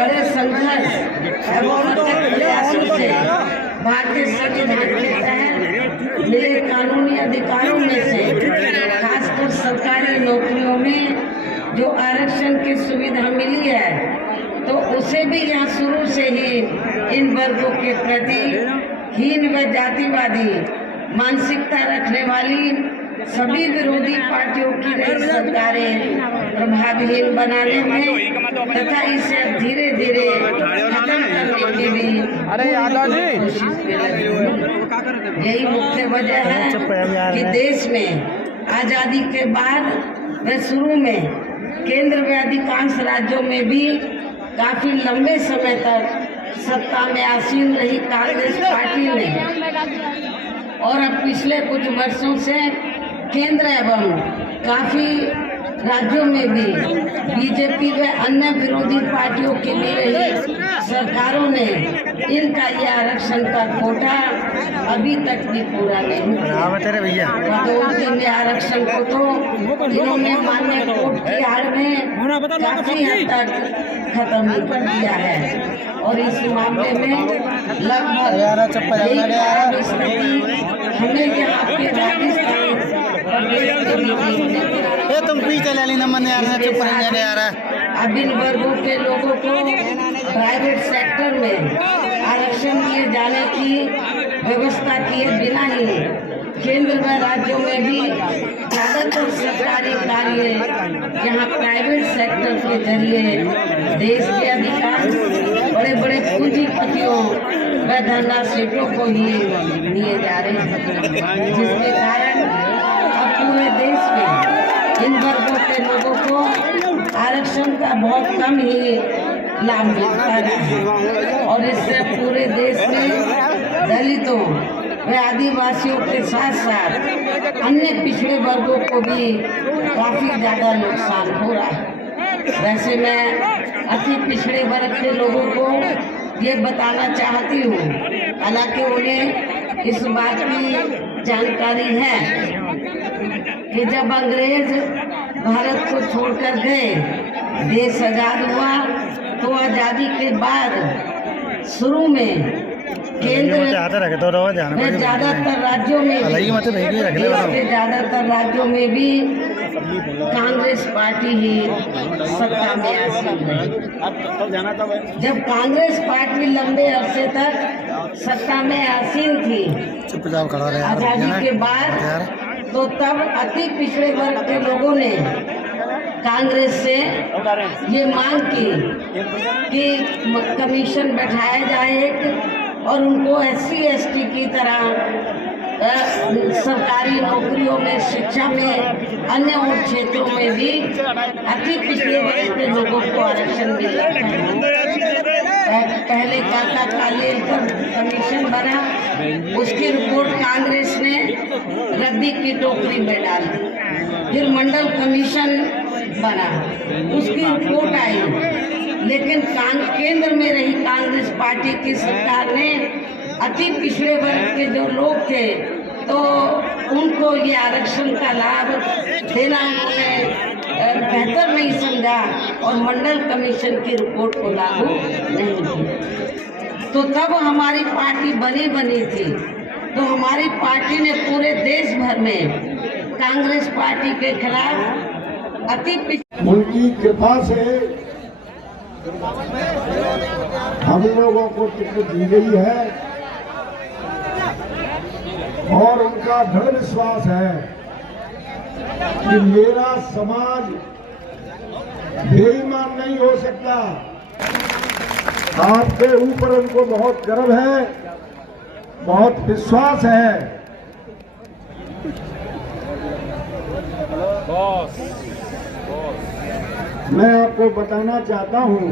बड़े संघर्ष एवं प्रयासों से भारतीय संविधान के तहत मिले कानूनी अधिकारों में से खासकर सरकारी नौकरियों में जो आरक्षण की सुविधा मिली है, तो उसे भी यहाँ शुरू से ही इन वर्गों के प्रति हीन व जातिवादी मानसिकता रखने वाली सभी विरोधी पार्टियों की रही सरकारें प्रभावहीन बनाने में तथा इसे धीरे धीरे खत्म करने की भी कोशिश में लगी। यही मुख्य वजह है कि देश में आजादी के बाद व शुरू में केंद्र में अधिकांश राज्यों में भी काफी लंबे समय तक सत्ता में आसीन रही कांग्रेस पार्टी ने और अब पिछले कुछ वर्षों से केंद्र एवं काफी राज्यों में भी बीजेपी व अन्य विरोधी पार्टियों की मिल रही सरकारों ने इनका यह आरक्षण का कोटा अभी तक भी पूरा नहीं हुआ। तो आरक्षण को तो इन्होंने मान्य कोर्ट की आड़ में काफी हद तक खत्म कर दिया है और इस मामले में लगभग हमें यहाँ पे राजस्थान तुम पीछे ले लेना मन यार चुप रहने यार। अब इन वर्गों के लोगों को प्राइवेट सेक्टर में आरक्षण दिए जाने की व्यवस्था किए बिना ही केंद्र व राज्यों में भी ज्यादातर सरकारी कार्य यहाँ प्राइवेट सेक्टर के जरिए देश के अधिकांश बड़े बड़े पूंजीपतियों व धनराशियों को ही दिए जा रहे हैं, जिसके कारण अब पूरे देश में इन वर्गों के लोगों को आरक्षण का बहुत कम ही लाभ मिलता है और इससे पूरे देश में दलितों व आदिवासियों के साथ साथ अन्य पिछड़े वर्गों को भी काफी ज्यादा नुकसान हो रहा है। वैसे मैं अति पिछड़े वर्ग के लोगों को ये बताना चाहती हूँ, हालांकि उन्हें इस बात की जानकारी है कि जब अंग्रेज भारत को छोड़कर गए, देश आजाद हुआ, तो आजादी के बाद शुरू में केंद्र में ज्यादातर राज्यों में भी कांग्रेस पार्टी ही सत्ता में आसीन रही। जब कांग्रेस पार्टी लंबे अरसे तक सत्ता में आसीन थी आजादी के बाद, तो तब अति पिछड़े वर्ग के लोगों ने कांग्रेस से ये मांग की कि कमीशन बैठाया जाए और उनको SC ST की तरह सरकारी नौकरियों में, शिक्षा में, अन्य और क्षेत्रों में भी अति पिछड़े वर्ग के लोगों को आरक्षण मिला। पहले काका कालेलकर कमीशन बना, उसकी रिपोर्ट कांग्रेस ने रद्दी की टोकरी में डाल दी। फिर मंडल कमीशन बना, उसकी रिपोर्ट आई, लेकिन केंद्र में रही कांग्रेस पार्टी की सरकार ने अति पिछड़े वर्ग के जो लोग थे तो उनको ये आरक्षण का लाभ देना उन्होंने बेहतर नहीं समझा और मंडल कमीशन की रिपोर्ट को लागू नहीं किया। तो तब हमारी पार्टी बनी थी, तो हमारी पार्टी ने पूरे देश भर में कांग्रेस पार्टी के खिलाफ उनकी कृपा से हम लोगों को टिकट दी गई है और उनका दृढ़ विश्वास है कि मेरा समाज बेईमान नहीं हो सकता। आपके ऊपर उनको बहुत गर्व है, बहुत विश्वास है। मैं आपको बताना चाहता हूं